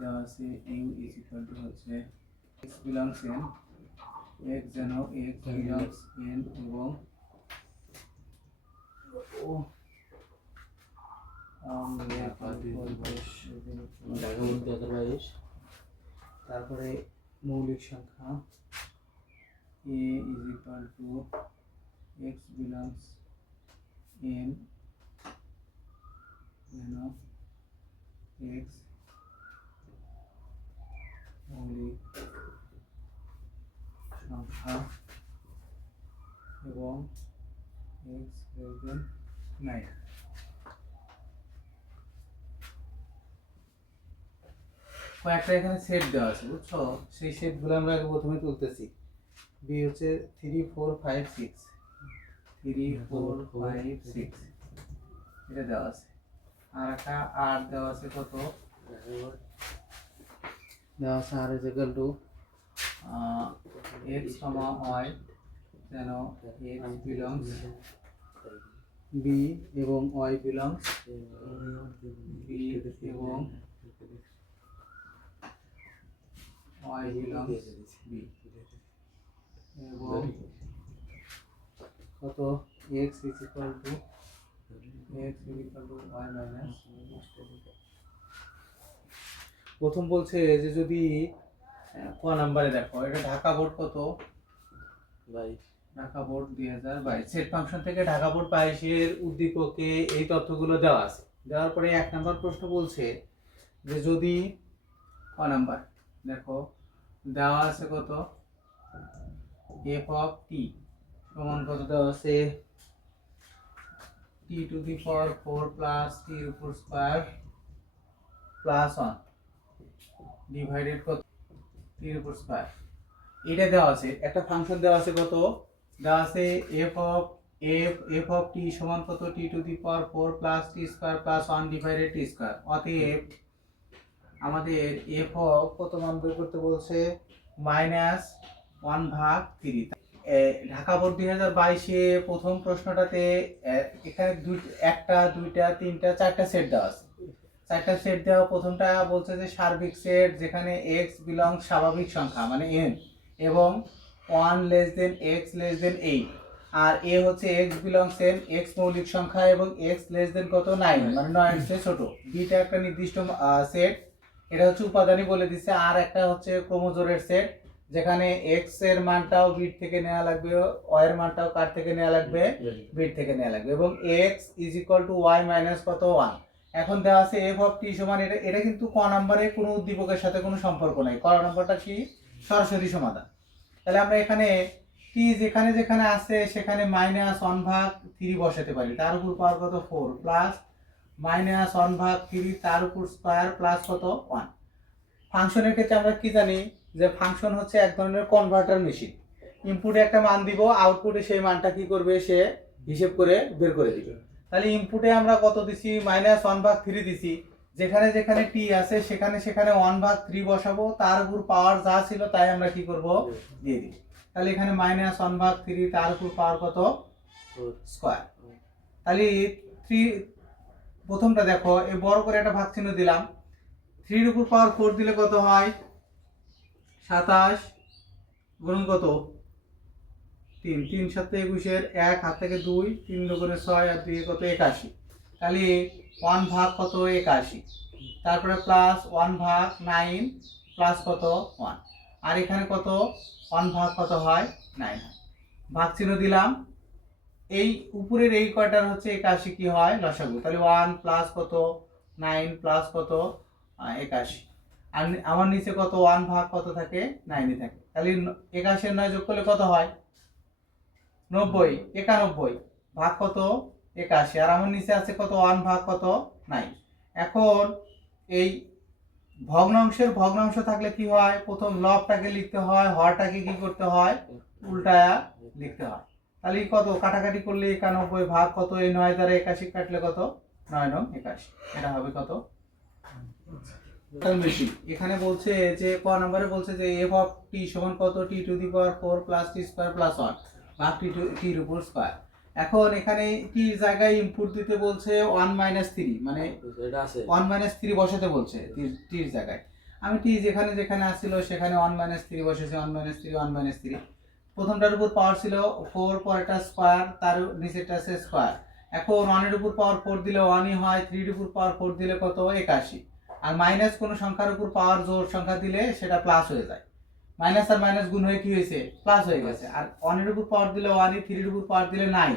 দেওয়া আছে U is equal to হচ্ছে এক্স বিলংস এন, এক্স যেন এক্স বিলংস এন এবং তারপরে মৌলিক সংখ্যা A is equal to X belongs N যেন এক্স মৌলিক সংখ্যা এবং এক্স লেস দেন 9। কয়েকটা এখানে সেট দেওয়া আছে বুঝছো, সেই সেটগুলো আমরা আগে প্রথমে তুলতেছি। বি হচ্ছে 3 4 5 6, 3 4 5 6 এটা দেওয়া আছে। আর একটা আর দেওয়া আছে কত দেওয়া আছে, R is equal to X comma Y যেন এক্স বিলংস বি এবং ওয়াই বিলংস বি এবং y belongs b এবং কত x is equal to y minus। প্রথম বলছে যে যদি ক নাম্বারে দেখো এটা ঢাকা বোর্ড কত 22, ঢাকা বোর্ড 2022 সেট ফাংশন থেকে ঢাকা বোর্ড 22 এর উদ্দীপকে এই তথ্যগুলো দেওয়া আছে। দেওয়ার পরে এক নাম্বার প্রশ্ন বলছে যে যদি ক নাম্বার দেখো দেওয়া আছে কত f of t সমান কত দেওয়া আছে t to the power 4 plus t এর উপর স্কয়ার প্লাস 1 ডিভাইডেড কত t এর উপর স্কয়ার। এটা দেওয়া আছে, একটা ফাংশন দেওয়া আছে কত দেওয়া আছে f of t সমান কত t to the power 4 plus t square plus 1 divided t square. অতএব আমাদের f of কত মান বের করতে বলছে -1/3। ঢাকা বোর্ড 2022 এ প্রথম প্রশ্নটাতে এখানে একটা দুইটা তিনটা চারটা সেট দেওয়া আছে। চারটা সেট দেওয়া, প্রথমটা বলছে যে সার্বিক সেট যেখানে x বিলংস স্বাভাবিক সংখ্যা মানে n এবং 1 less than x less than 8, আর a হচ্ছে x বিলংস n x মৌলিক সংখ্যা এবং x লেস দেন কত 9 মানে 9 এর চেয়ে ছোট। বিটা একটা নির্দিষ্ট সেট, এটা হচ্ছে উপাদানই বলে দিচ্ছে। আর একটা হচ্ছে ক্রোমোজোরের সেট যেখানে x এর মানটাও বিট থেকে নেওয়া লাগবে, y এর মানটাও কার থেকে নেওয়া লাগবে বিট থেকে নেওয়া লাগবে এবং x is equal two y minus কত 1। এখন দেওয়া আছে f অফ t সমান এটা কিন্তু ক নম্বরে কোনো উদ্দীপকের সাথে কোনো সম্পর্ক নাই, ক নম্বরটা কি সরাসরি সমাধান। তাহলে আমরা এখানে t যেখানে যেখানে আছে সেখানে -1/3 বসাতে পারি, তার উপর পাওয়ার কত 4 প্লাস -1/3 তার উপর স্কয়ার প্লাস কত 1। ফাংশনের ক্ষেত্রে আমরা কি জানি যে ফাংশন হচ্ছে এক ধরনের কনভার্টার মেশিন। ইনপুটে একটা মান দিব, আউটপুটে সেই মানটা কি করবে সে হিসাব করে বের করে দিবে। তাহলে ইনপুটে আমরা কত দিছি -1/3 দিছি, যেখানে যেখানে t আছে সেখানে সেখানে 1/3 বসাবো, তার উপর পাওয়ার যা ছিল তাই আমরা কি করব দিয়ে দিব। তাহলে এখানে -1/3 তার উপর পাওয়ার কত স্কয়ার। তাহলে 3 প্রথমটা দেখো এই বড় করে একটা ভাগ চিহ্ন দিলাম, 3 এর উপর পাওয়ার 4 দিলে কত হয় 27 গুণ কত 3, 3 7 21 1 হাত থেকে 2, 3 দুগুণে 6 আর 2 কত 81। তাহলে 1 ভাগ কত 81, তারপরে প্লাস 1 ভাগ 9 প্লাস কত 1, আর এখানে কত 1 ভাগ কত হয় 9 হয়। ভাগ চিহ্ন দিলাম, এই উপরের এই কয়টার হচ্ছে 81 কি হয় লসাগু। তাহলে 1 প্লাস কত 9 প্লাস কত 81, আর আমার নিচে কত 1 ভাগ কত থাকে 9 থাকে। তাহলে 81 এর 9 যোগ করলে কত হয় 90, 91 ভাগ কত 81, আর আমার নিচে আছে কত 1 ভাগ কত 9। এখন এই ভগ্নাংশের ভগ্নাংশ থাকলে কি হয়, প্রথম লবটাকে লিখতে হয়, হরটাকে কি করতে হয় উল্টায়া লিখতে হয়। তাহলে কত কাটাকাটি করলে 91 ভাগ কত এই 9 দ্বারা 81 কাটলে কত 9 9 81, এটা হবে কত মেশিন। এখানে বলছে যে ক নম্বরে বলছে যে f অফ t সমান কত t to the power 4 plus t square plus 1 ভাগ t এর উপর স্কয়ার। এখন এখানে কি জায়গায় ইনপুট দিতে বলছে 1 - 3, মানে 1 - 3 বসাতে বলছে টির জায়গায়। আমি টি যেখানে যেখানে আসছিল সেখানে 1 - 3 বসেছি, 1 - 3 1 - 3। প্রথমটার উপর পাওয়ার ছিল 4, পরেরটা স্কয়ার, তার নিচেরটা আছে স্কয়ার। এখন 1 এর উপর পাওয়ার 4 দিলে 1ই হয়, 3 এর উপর পাওয়ার 4 দিলে কত, 81। আর মাইনাস কোনো সংখ্যার উপর পাওয়ার জোড় সংখ্যা দিলে সেটা প্লাস হয়ে যায়। মাইনাস আর মাইনাস গুণ হয়ে কি হয়েছে, প্লাস হয়ে গেছে। আর 1 এর উপর পাওয়ার দিলে 1ই, 3 এর উপর পাওয়ার দিলে 9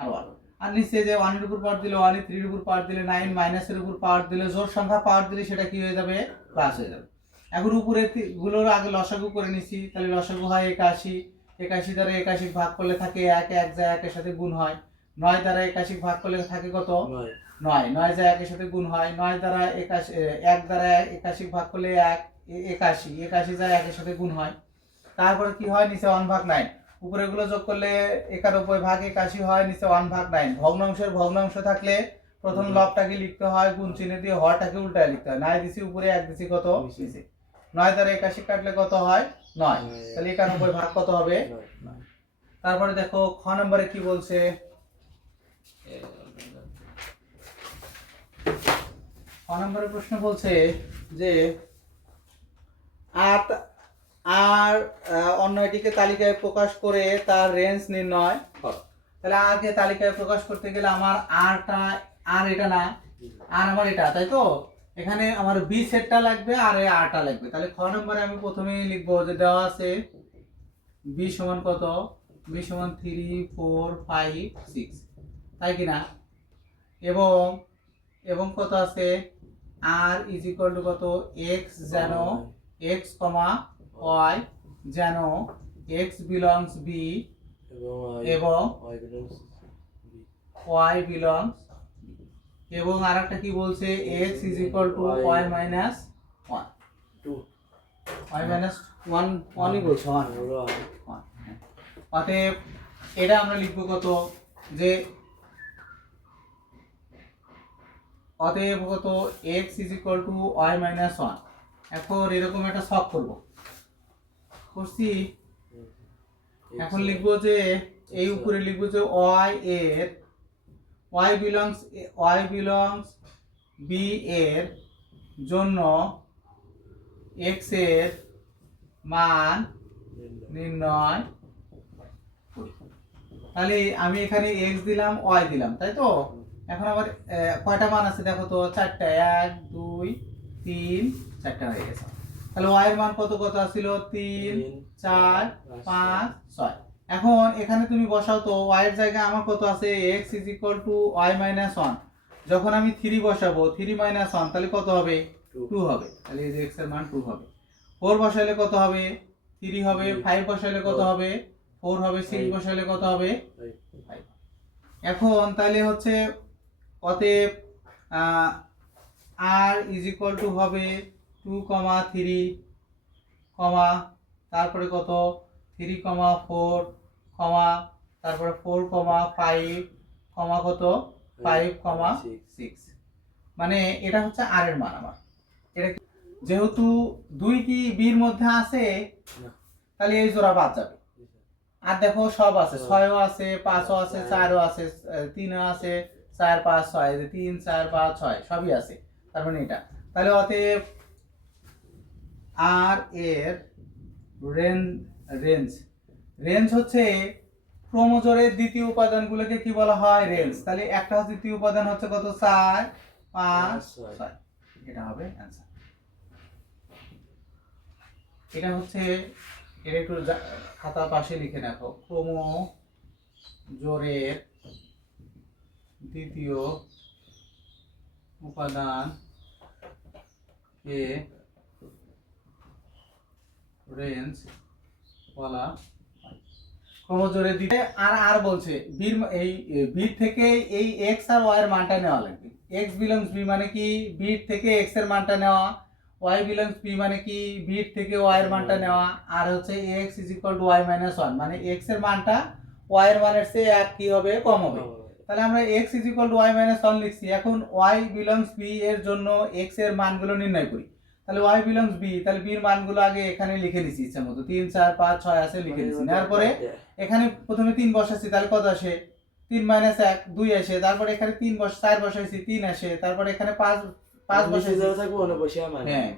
আর 1। আর নিচে যে 1 এর উপর পাওয়ার দিলে 1ই, 3 এর উপর পাওয়ার দিলে 9, মাইনাসের উপর পাওয়ার দিলে জোড় সংখ্যা পাওয়ার দিলে সেটা কি হয়ে যাবে, প্লাস হয়ে যাবে। এখন উপরে গুলোর আগে লসাগু করে নিছি, তাহলে লসাগু হয় 81। 81 দ্বারা 81 ভাগ করলে থাকে 1, 1 যায় 1 এর সাথে গুণ হয়। 9 দ্বারা 81 ভাগ করলে থাকে কত, 9, 9 যায় 1 এর সাথে গুণ হয়। 9 দ্বারা 81, 1 দ্বারা 81 ভাগ করলে 1, 81, 81 যায় 1 এর সাথে গুণ হয়। তারপরে কি হয়, নিচে 1/9, উপরে গুলো যোগ করলে 91 ভাগ 81 হয়, নিচে 1/9। ভগ্নাংশের ভগ্নাংশ থাকলে প্রথম লবটাকে লিখতে হয় গুণ চিহ্ন দিয়ে, হরটাকে উল্টায় লিখতে হয়। 9 দিছি উপরে, 1 দিছি কত, নিচে। 9 দ্বারা 81 কাটলে কত হয়, 9। তাহলে 91 ভাগ কত হবে, 9। তারপরে দেখো খ নম্বরে কি বলছে, খ নম্বরের প্রশ্ন বলছে যে আর অন্য এটিকে তালিকায় প্রকাশ করে তার রেঞ্জ নির্ণয় করো। তাহলে আর কে তালিকায় প্রকাশ করতে গেলে আমার আরটা, আর এটা না, আর আমার এটা, তাই তো। এখানে আমার বি সেটটা লাগবে আর এই আরটা লাগবে। তাহলে খ নম্বরে আমি প্রথমেই লিখবো যে দেওয়া আছে বি সমান কত, বি সমান 3 4 5 6, তাই কি না। এবং এবং কত আছে, আর ইজ ইকুয়াল টু কত, এক্স যেন এক্স কমা ওয়াই যেন এক্স বিলংস বি এবং ওয়াই বিলংস, এবং আরেকটা কি বলছে, x is equal to y minus 1, y minus 1 1ই বলছে 1। অতএব এটা আমরা লিখবো কত, যে অতএব কত, x is equal two y minus 1। এখন এরকম একটা সলভ করবো, করছি। এখন লিখবো যে এই উপরে লিখবো যে y এর y বিলংস b এর জন্য x এর মান নির্ণয় করি। তাহলে আমি এখানে x দিলাম, y দিলাম, তাই তো। এখন আবার কয়টা মান আছে দেখো তো, 4টা, 1 2 3 4টা হয়ে গেছে। তাহলে y এর মান কত কত ছিল, 3 4 5 6। এখন এখানে তুমি বসাও তো, y এর জায়গায় আমার কত আছে, x is equal two y minus 1। যখন আমি 3 বসাবো, 3 মাইনাস 1 তাহলে কত হবে, 2 হবে। তাহলে এই যে x এর মান 2 হবে। 4 বসাইলে কত হবে, 3 হবে। 5 বসাইলে কত হবে, 4 হবে। 6 বসাইলে কত হবে, 5। এখন তাহলে হচ্ছে অতএব আর ইজ ইকুয়াল টু হবে 2, 3, তারপরে কত 3, 4, তারপরে 4, 5, কত 5, 6। মানে এটা হচ্ছে আর এর মান আমার। এটা যেহেতু 2 কি বির মধ্যে আছে, তাহলে এই জোড়া বাদ যাবে। আর দেখো সব আছে, 6ও আছে, 5ও আছে, 4ও আছে, 3ও আছে, 4 5 6, 3 4 5 6 সবই আছে। তার মানে এটা, তাহলে অতএব আর এর রেঞ্জ হচ্ছে ক্রমজোড়ের দ্বিতীয় উপাদানগুলোকে কি বলা হয়, রেঞ্জ। তাহলে একটা হচ্ছে দ্বিতীয় উপাদান হচ্ছে কত, 4 5 6, এটা হবে অ্যানসার। এটা হচ্ছে, এর একটু খাতা পাশে লিখে রাখো, ক্রমজোড়ের দ্বিতীয় উপাদান কে রেঞ্জ বলা হয়। ক্রমজোড়ের দিকে আর বলছে বীর, এই বীর থেকে এই x আর y এর মানটা নেওয়া লাগবে। x বিলংস b মানে কি, বীর থেকে x এর মানটা নেওয়া, y বিলংস b মানে কি, বীর থেকে y এর মানটা নেওয়া, আর হচ্ছে x is equal two y minus 1 মানে x এর মানটা y এর মানের চেয়ে 1 কি হবে, কম হবে। তাহলে আমরা x is equal two y minus 1 লিখছি। এখন y বিলংস b এর জন্য x এর মানগুলো নির্ণয় করি। তাহলে y বিলংস b, তাহলে b এর মানগুলো আগে এখানে লিখে নিছি ইচ্ছা মতো, 3 4 5 6 আছে লিখে নিছি। তারপরে এখানে প্রথমে 3 বসাচ্ছি, তাহলে কত আসে, 3 মাইনাস 1 2 আসে, তারপরে এখানে 3 বসে 4 বসাইছি 3 আসে, তারপরে এখানে 5 বসাইছি থাকবে ওনে বসে মানে হ্যাঁ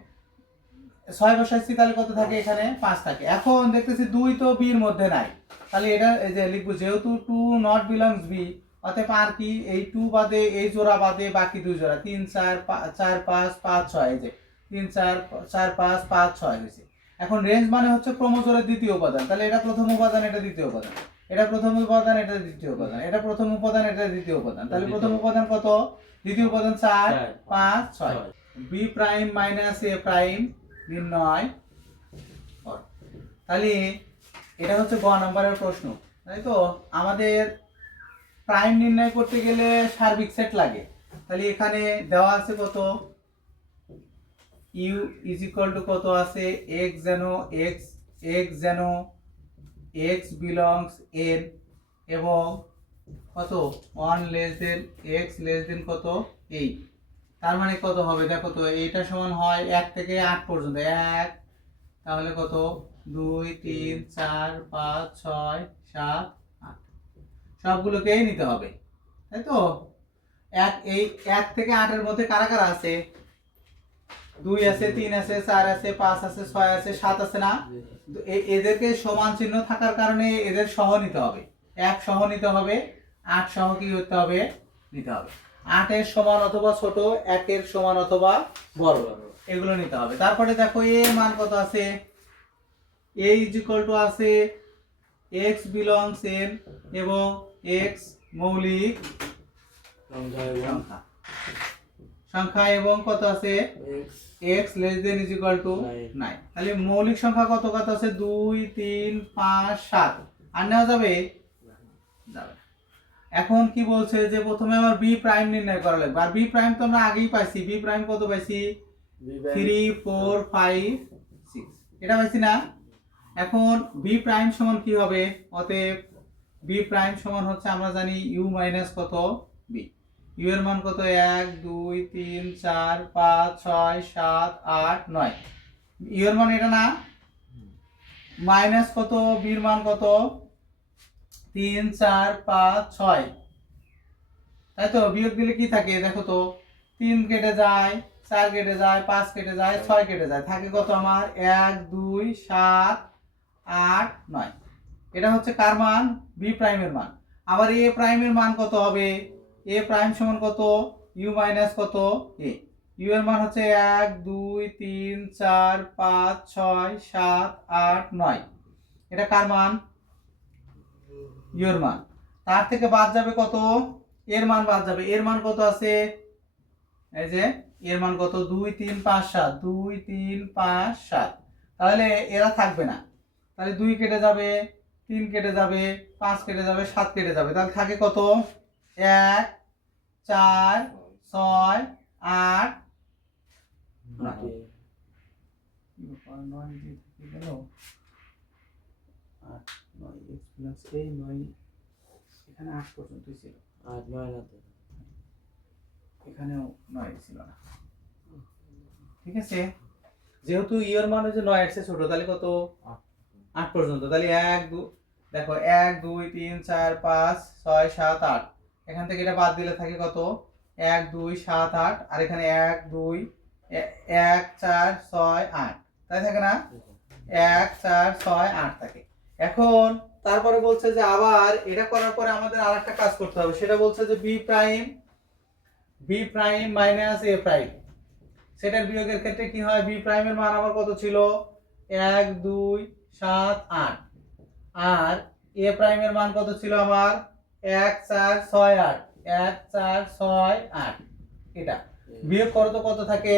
6 বসাইছি, তাহলে কত থাকে এখানে 5 থাকে। এখন দেখতেছি 2 তো b এর মধ্যে নাই, তাহলে এটা এই যে লিখবো যেহেতু 2 নট বিলংস b, অতএব আর কি এই 2 বাদে এই জোড়া বাদে বাকি দুই জোড়া 3 4 4 5 5 6, এই যে 3 4 4 5 5 6 হয়েছে। এখন রেঞ্জ মানে হচ্ছে ক্রমজোড়ের দ্বিতীয় উপাদান, তাহলে এটা প্রথম উপাদান এটা দ্বিতীয় উপাদান, এটা প্রথম উপাদান এটা দ্বিতীয় উপাদান, এটা প্রথম উপাদান এটা দ্বিতীয় উপাদান, তাহলে প্রথম উপাদান কত, দ্বিতীয় উপাদান 4 5 6, b prime minus a prime নির্ণয় কর। তাহলে এটা হচ্ছে গ নাম্বারের প্রশ্ন, তাই তো। আমাদের প্রাইম নির্ণয় করতে গেলে সার্বিক সেট লাগে, তাহলে এখানে দেওয়া আছে কত, u ইজ ইকুয়াল টু কত আছে, x যেন x বিলংস n এবং কত 1 লেস দেন x লেস দেন কত 8, তার মানে কত হবে দেখো তো, এইটা সমান হয় 1 থেকে 8 পর্যন্ত, 1 তাহলে কত 2 3 4 5 6 7 8, সবগুলোকেই নিতে হবে, তাই তো। এই 1 থেকে 8 এর মধ্যে কারা কারা আছে, 2 আছে 3 আছে 4 আছে 5 আছে 6 আছে 7 আছে না, এদেরকে সমান চিহ্ন থাকার কারণে এদের সহ নিতে হবে, 1 সহ নিতে হবে, 8 সহ কি করতে হবে নিতে হবে, 8 এর সমান অথবা ছোট, 1 এর সমান অথবা বড়, এগুলো নিতে হবে। তারপরে দেখো a এর মান কত আছে, a ইজ ইকুয়াল টু আছে x বিলংস n এবং x মৌলিক সংখ্যা এবং কত আছে x less then is equal two 9, তাহলে মৌলিক সংখ্যা কত কত আছে 2 3 5 7, আর নেওয়া যাবে যাবে। এখন কি বলছে যে প্রথমে আমার b প্রাইম নির্ণয় করা লাগবে, আর b প্রাইম তো আমরা আগেই পাইছি, b প্রাইম কত পাইছি 3 4 5 6, এটা পাইছি না। এখন b প্রাইম সমান কি হবে, অতএব b প্রাইম সমান হচ্ছে আমরা জানি u মাইনাস কত b, u এর মান কত 1 2 3 4 5 6 7 8 9, u এর মান এটা না, মাইনাস কত b এর মান কত 3 4 5 6, তাই তো। বিয়োগ দিলে কি থাকে দেখো তো, 3 কেটে যায় 4 কেটে যায় 5 কেটে যায় 6 কেটে যায়, থাকে কত আমার 1 2 7 8 9, এটা হচ্ছে কার মান, b প্রাইমের মান। আবার a প্রাইমের মান কত হবে, a প্রাইম সমান কত u মাইনাস কত a, u এর মান হচ্ছে 1 2 3 4 5 6 7 8 9, এটা কার মান u এর মান। তার থেকে বাদ যাবে কত, এর মান বাদ যাবে, এর মান কত আছে এই যে এর মান কত 2 3 5 7 2 3 5 7, তাহলে এরা থাকবে না, তাহলে 2 কেটে যাবে 3 কেটে যাবে 5 কেটে যাবে 7 কেটে যাবে, তাহলে থাকে কত 1 4 6 8 9, এখানে 8 পর্যন্ত ছিল, 8 9 না তো এখানেও 9 ছিল না, ঠিক আছে। যেহেতু ইয়ের মান হচ্ছে 9 এর চেয়ে ছোট, তাহলে কত 8 পর্যন্ত, তাহলে 1 2 দেখো 1 2 3 4 5 6 7 8, এখান থেকে এটা বাদ দিলে থাকে কত 1 2 7 8, আর এখানে 1 2 1 4 6 8, তাই থাকে না 1 4 6 8 থাকে। এখন তারপরে বলছে যে আবার এটা করার পরে আমাদের আরেকটা কাজ করতে হবে, সেটা বলছে যে b prime minus a prime, সেটার বিয়োগের ক্ষেত্রে কি হয়, b প্রাইমের মান আমার কত ছিল 1 2 7 8, আর a প্রাইমের মান কত ছিল আমার 1 4 6 8 1 4 6 8, এটা বিয়োগ করো তো কত থাকে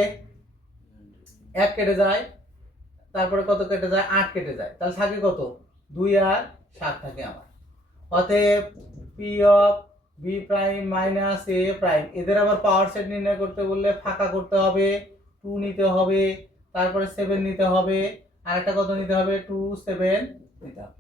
1 কেটে যায়, তারপরে কত কেটে যায় 8 কেটে যায়, তাহলে থাকে কত 2 আর 7 থাকে আমার। অতএব p of b prime minus a prime, এদের আবার পাওয়ার সেট নির্ণয় করতে বললে ফাঁকা করতে হবে, 2 নিতে হবে, তারপরে 7 নিতে হবে, আর একটা কত নিতে হবে 2 7 নিতে হবে।